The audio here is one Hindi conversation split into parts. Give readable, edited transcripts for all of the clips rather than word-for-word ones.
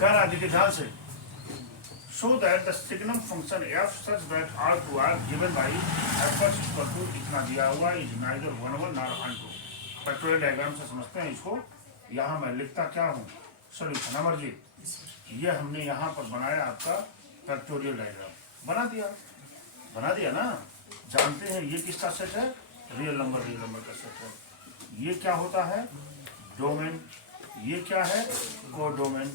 कहना देखिए ध्यान से। So that the signum function f such that r to r given by f equal to इतना दिया हुआ is neither 1 nor 2। Factorial diagram से समझते हैं इसको। यहाँ मैं लिखता क्या हूँ, सोल्यूशन। अमरजीत, ये हमने यहाँ पर बनाया आपका फैक्टोरियल डायग्राम। बना दिया ना। जानते हैं ये किसका सेट है, रियल नंबर का सेट है। ये क्या होता है, डोमेन। ये क्या है, कोडोमेन।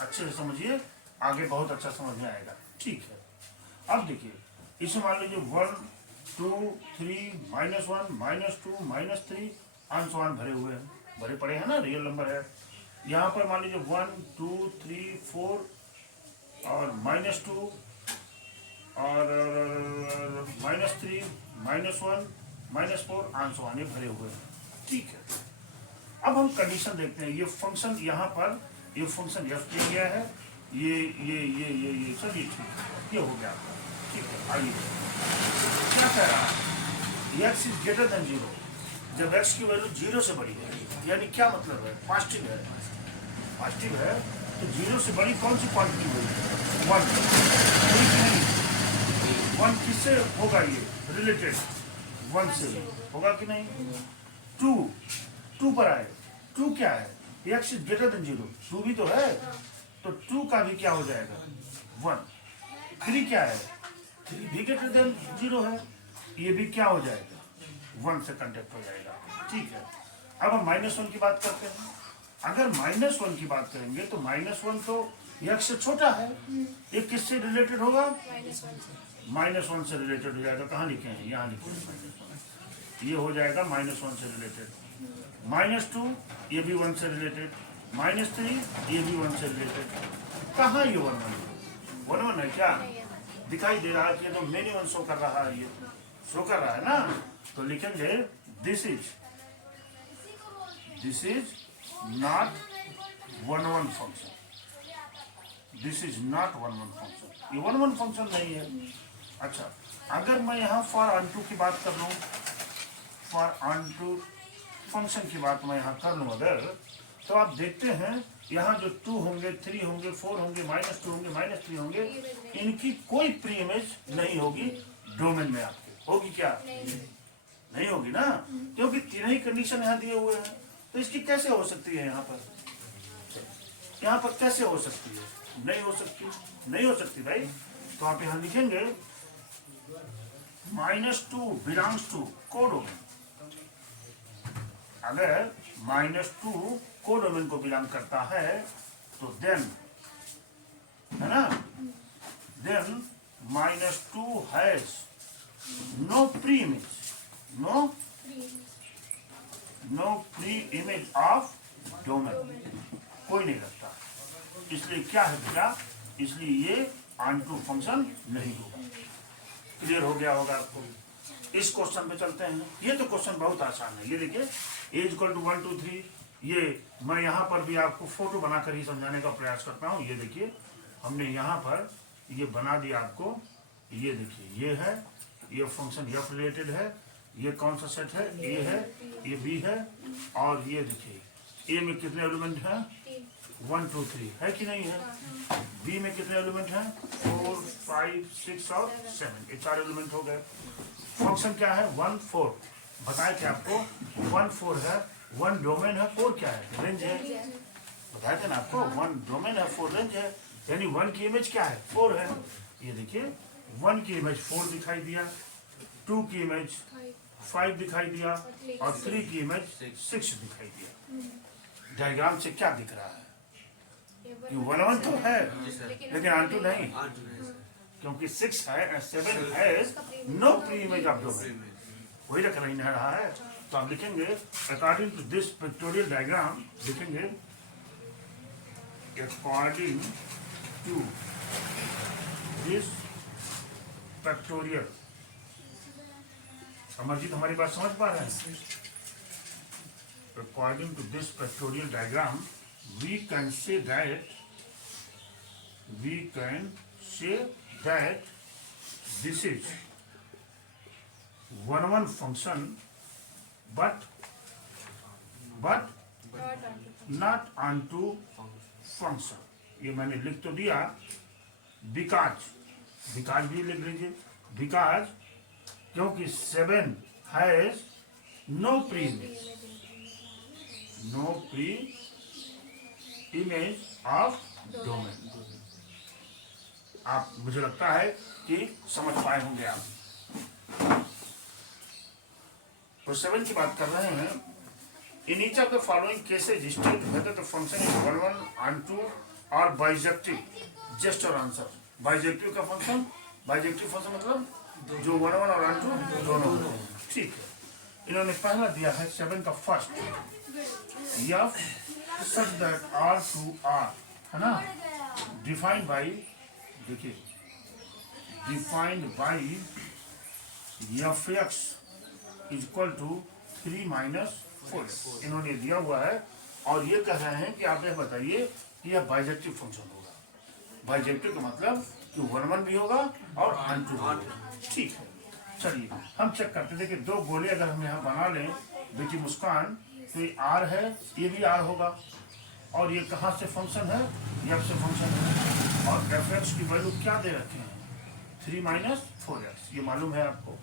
अच्छे से समझिए, आगे बहुत अच्छा समझ में आएगा। ठीक है, अब देखिए इसे मान लीजिए 1 2 3 -1 -2 -3 अंशवान भरे पड़े हैं ना, रियल नंबर है। यहाँ पर मान लीजिए 1 2 3 4 और -2 और -3 -1 -4 अंशवान ये भरे हुए हैं। ठीक है, अब हम कंडीशन देखते हैं। ये फंक्शन यहाँ पर ये फंक्शन एफ दिया गया है, ये चलिए ठीक है, ये हो गया। ठीक है, आइए क्या कह रहा है, एक्स इज ग्रेटर देन 0। जब एक्स की वैल्यू 0 से बड़ी है, यानी क्या मतलब है, पॉजिटिव है तो 0 से बड़ी कौन सी क्वांटिटी होगी, 1। नहीं, 1 किससे होगा, ये रिलेटेड 1 से होगा कि नहीं। 2 पर आए, 2 क्या है, एक्स इज ग्रेटर देन 0, 2 भी तो है, तो 2 का भी क्या हो जाएगा, 1। 3 क्या है, 3 भी ग्रेटर देन 0 है, ये भी क्या हो जाएगा, 1 से कंटेक्ट हो जाएगा। ठीक है, अब हम -1 की बात करते हैं। अगर -1 की बात करेंगे तो -1 तो एक्स से छोटा है, ये किससे रिलेटेड होगा, -1 से रिलेटेड हो जाएगा। कहाँ लिखे हैं, यहाँ लिखे हैं, ये हो जाएगा -1 से रिलेटेड। -2 ये भी 1 से रिलेटेड, -3 ये भी 1 से रिलेटेड। कहाँ ये 1 है, क्या दिखाई दे रहा है कि ये तो मेनी 1 शो कर रहा है, ये शो कर रहा है ना। तो लिखेंगे this is not 1 function, this is not 1 function, ये 1 फंक्शन नहीं है। अच्छा, अगर मैं यहाँ फॉर ऑन टू की बात कर लूँ, फॉर ऑन टू फंक्शन की बात मैं यहाँ कर लूँ अगर, तो आप देखते हैं यहाँ जो 2 होंगे, 3 होंगे, 4 होंगे, -2 होंगे, -3 होंगे, इनकी कोई प्री इमेज नहीं होगी डोमेन में। आपके होगी क्या, नहीं होगी ना, क्योंकि 3 ही कंडीशन यहाँ दिए हुए हैं। तो इसकी कैसे हो सकती है, यहाँ पर कैसे हो सकती है, नहीं हो सकती भाई। तो आप यहाँ लिखेंगे -2 बिलोंग्स टू कोडोमेन। अगर -2 कोडोमेन को बिलोंग करता है तो देन, है ना, then -2 has no pre image of domain, कोई नहीं रखता। इसलिए क्या है बेटा, इसलिए ये ऑन टू फंक्शन नहीं होगा। क्लियर हो गया होगा आपको। इस क्वेश्चन पे चलते हैं। ये तो क्वेश्चन बहुत आसान है। ये देखिए A = 1 2 3, ये मैं यहाँ पर भी आपको फोटो बनाकर ही समझाने का प्रयास करता हूँ। ये देखिए हमने यहाँ पर ये बना दिया आपको। ये देखिए ये है, ये फंक्शन एफ रिलेटेड है। ये कौन सा सेट है, ए है, ये बी है, और ये देखिए ए में कितने एलिमेंट हैं, 1 2 3 है कि नहीं है। बी में कितने एलिमेंट हैं, 4 5 6 और 7, ये 4 एलिमेंट हो गए। फंक्शन क्या है, 1 4, बताए थे आपको 1 4 है, 1 डोमेन है, 4 क्या है, रेंज है। बताए थे ना आपको, 1 डोमेन है, 4 रेंज है, यानी 1 की इमेज क्या है, 4 है। ये देखिए 1 की इमेज 4 दिखाई दिया, 2 की इमेज 5 दिखाई दिया, और 3 की इमेज 6 दिखाई दिया। डायग्राम से क्या दिख रहा है, 1 तो है लेकिन ऑन2 नहीं, क्योंकि 6 है, 7 है, no pre image of domain, वही रख नहीं रहा है। तो आप लिखेंगे according to this pictorial diagram, लिखेंगे according to this pictorial. Amarjeet हमारी बात समझ पा रहे हैं। According to this pictorial diagram we can say that this is 1 function but not onto function. ये मैंने लिख तो दिया, बिकाज भी लिख लीजिए, बिकाज क्योंकि 7 has no pre image of domain. आप, मुझे लगता है कि समझ पाए होंगे आप। तो 7 की बात कर रहे हैं। In each of the following cases state whether the function is 1 1 onto और बाइजेक्टिव। जस्ट और आंसर। बाइजेक्टिव का फंक्शन, बाइजेक्टिव फंक्शन मतलब जो 1 1 और ऑन टू दोनों। ठीक है, इन्होंने पहला दिया है 7 का first, f such that R to R, है ना, डिफाइंड बाई, देखिए defined by f x is equal to 3 minus 4। इन्होंने दिया हुआ है और ये कह रहे हैं कि आप यह बताइए कि यह बाइजेक्टिव फंक्शन होगा। बाइजेक्टिव का मतलब कि 1 1 भी होगा और ऑन टू होगा। ठीक है, चलिए हम चेक करते थे कि 2 गोले अगर हम यहाँ बना लें बेटी मुस्कान, तो ये आर है, ये भी आर होगा, और ये कहाँ से फंक्शन है, एफ से फंक्शन है, और एफ एक्स की वैल्यू क्या दे रखे हैं, 3 माइनस 4x, ये मालूम है आपको।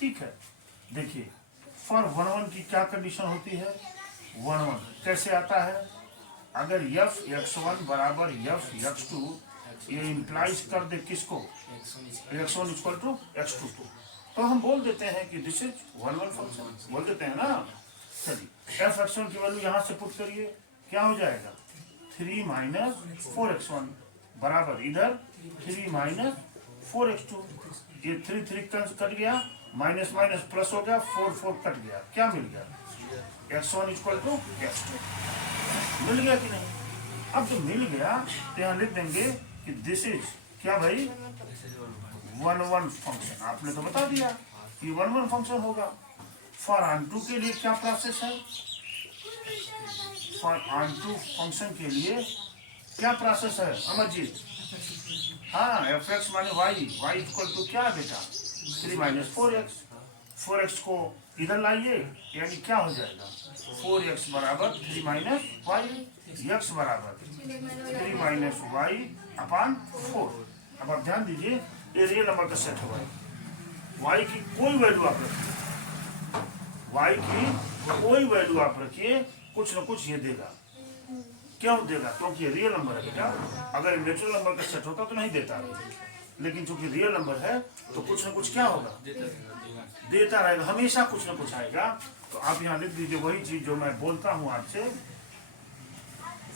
ठीक है, देखिए फॉर 1 1 की क्या कंडीशन होती है, 1 1 कैसे आता है, अगर एफ x1 बराबर एफ x2, ये इम्प्लाइज कर दे किसको, x1 इक्वल टू x2 को, तो हम बोल देते हैं कि दिस इज 1 1 फंक्शन, बोल देते हैं ना। चलिए एफ x1 की वैल्यू यहाँ से पुट करिए, क्या हो जाएगा, 3 माइनस 4x1 बराबर इधर 3 माइनस 4x2। ये 3 3 कट गया, माइनस माइनस प्लस हो गया, 4 4 कट गया, क्या मिल गया, x1 इक्वल टू x2। मिल गया कि नहीं। अब जो मिल गया तो यहाँ लिख देंगे कि दिस इज क्या भाई, 1 1 फंक्शन। आपने तो बता दिया कि 1 1 फंक्शन होगा। फॉर ऑन टू के लिए क्या प्रोसेस है, फॉर ऑन टू फंक्शन के लिए क्या प्रोसेस है अमरजीत, हाँ एफ एक्स माने वाई, वाई इक्वल टू क्या बेटा, 3 माइनस 4x, 4x को इधर लाइए, यानी क्या हो जाएगा, 4x बराबर 3 माइनस वाई, x बराबर 3 माइनस वाई अपान 4। अब आप ध्यान दीजिए, ये रियल नंबर का सेट होगा, y की कोई वैल्यू आप रखिए, y की कोई वैल्यू आप रखिए, कुछ न कुछ ये देगा। क्यों देगा, क्योंकि रियल नंबर है बेटा। अगर नेचुरल नंबर का सेट होता तो नहीं देता, लेकिन चूंकि रियल नंबर है तो कुछ न कुछ क्या होगा, देता रहेगा, हमेशा कुछ न कुछ आएगा। तो आप यहाँ लिख दीजिए वही चीज जो मैं बोलता हूँ आपसे,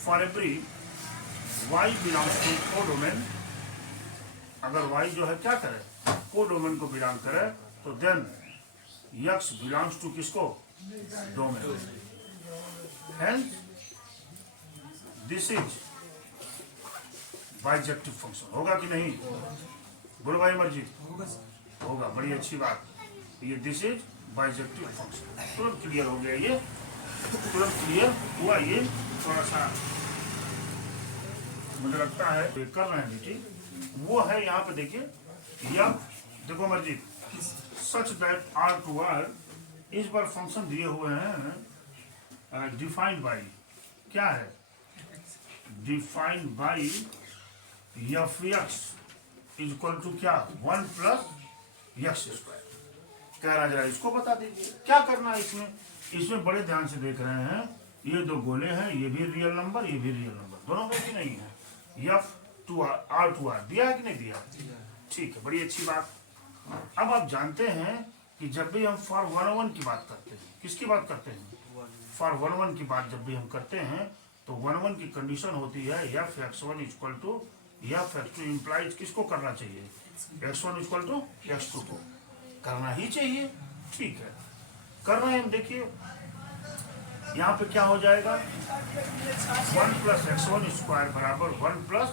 for every y belongs to codomain, अगर y जो है क्या करे, कोडोमेन को बिलोंग करे, तो देन x बिलोंग्स टू किसको, domain. Hence this is bijective function. होगा कि नहीं, बोलो भाई मर्जी, होगा, बड़ी अच्छी बात। ये दिस इज बाइजेक्टिव फंक्शन, तुरंत क्लियर हो गया, ये तुरंत क्लियर हुआ। ये थोड़ा सा मुझे लगता है कर रहे हैं बेटी, वो है यहाँ पे देखिए, या देखो मर्जी, such that R to R, इस बार फंक्शन दिए हुए हैं डिफाइंड बाई, क्या है, defined by f x is equal to क्या, 1 प्लस एक्स स्क्वायर। कह रहा जरा इसको बता दीजिए क्या करना है इसमें। इसमें बड़े ध्यान से देख रहे हैं, ये 2 गोले हैं, ये भी रियल नंबर, ये भी रियल नंबर, दोनों में भी नहीं है। F to R to R दिया है कि नहीं दिया, ठीक है, बड़ी अच्छी बात। अब आप जानते हैं कि जब भी हम फॉर 1 1 की बात करते हैं, किसकी बात करते हैं, फॉर 1 1 की बात जब भी हम करते हैं तो 1 1 की कंडीशन होती है f x1 equal to f x2, implies किसको करना चाहिए, x1 इक्वल टू x2 को करना ही चाहिए। ठीक है, कर रहे हैं हम। देखिए यहाँ पे क्या हो जाएगा, 1 प्लस x1 स्क्वायर बराबर 1 प्लस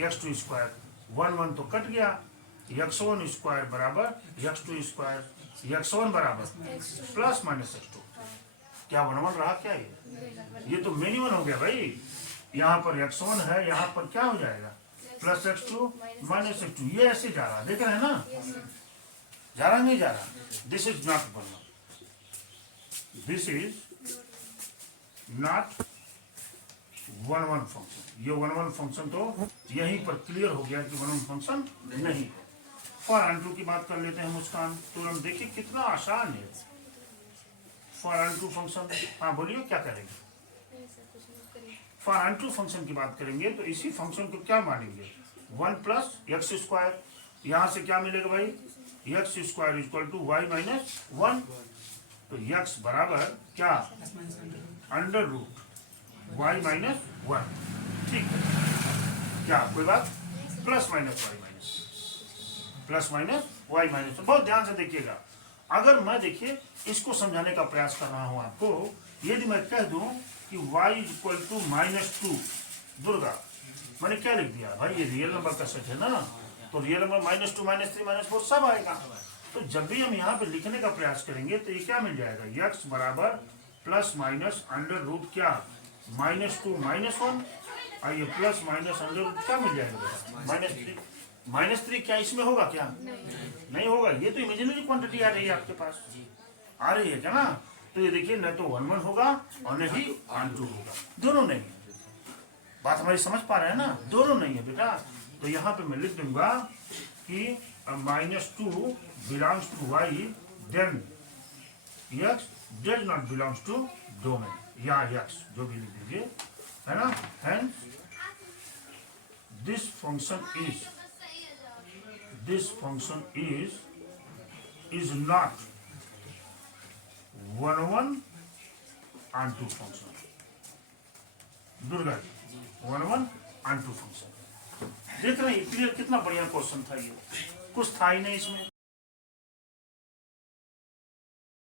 x2 स्क्वायर, 1 1 तो कट गया, x1 स्क्वायर बराबर x2 स्क्वायर, x1 बराबर प्लस माइनस x2, क्या 1 1 रहा क्या, ये तो मिनिमम हो गया भाई। यहाँ पर x1 है, यहाँ पर क्या हो जाएगा, प्लस x2 माइनस x2, ये ऐसे जा रहा, देख रहे हैं ना, जा रहा नहीं जा रहा, दिस इज नॉट बनना, this is not one one function. ये वन वन फंक्शन तो यहीं पर क्लियर हो गया कि वन वन फंक्शन नहीं है। फॉर ऑन टू की बात कर लेते हैं मुस्कान, तुरंत देखिए कितना आसान है। फॉर ऑन टू फंक्शन, हाँ बोलिए क्या करेंगे? फॉर ऑन टू फंक्शन की बात करेंगे तो इसी फंक्शन को क्या मानेंगे? 1 प्लस एक्स स्क्वायर, यहाँ से क्या मिलेगा भाई? X square equal to y minus 1। तो एक्स बराबर क्या? Under root y minus 1। ठीक है, क्या कोई बात? Plus minus y minus, plus minus y minus. बहुत ध्यान से देखिएगा। अगर मैं देखिए इसको समझाने का प्रयास कर रहा हूं आपको, यदि मैं कह दूं कि y इक्वल टू -2, दुर्गा, मैंने क्या लिख दिया भाई? ये रियल नंबर का सेट है ना, तो रियल नंबर -2 -3 -4 सब आएगा। तो जब भी हम यहाँ पे लिखने का प्रयास करेंगे तो ये क्या मिल जाएगा? x बराबर प्लस माइनस अंडर रूट क्या? -2 -1, और ये प्लस माइनस अंडर रूट क्या मिल जाएगा? -3 क्या इसमें होगा क्या? नहीं होगा। ये तो इमेजिनरी क्वांटिटी आ रही है आपके पास, आ रही है क्या ना? तो ये देखिए न तो 1 1 होगा और न ही 1 2 होगा, दोनों नहीं। बात हमारी समझ पा रहे हैं ना? दोनों नहीं है बेटा। तो यहाँ पे मैं लिख दूंगा कि -2 belongs to y, then x does not belongs to domain, या एक्स जो भी लिख दीजिए, है ना? Hence this function is not 1 1 and 2 function। Durga ji 1 1 and 2 function. देख रहे हैं क्लियर? कितना बढ़िया क्वेश्चन था ये, कुछ था ही नहीं इसमें।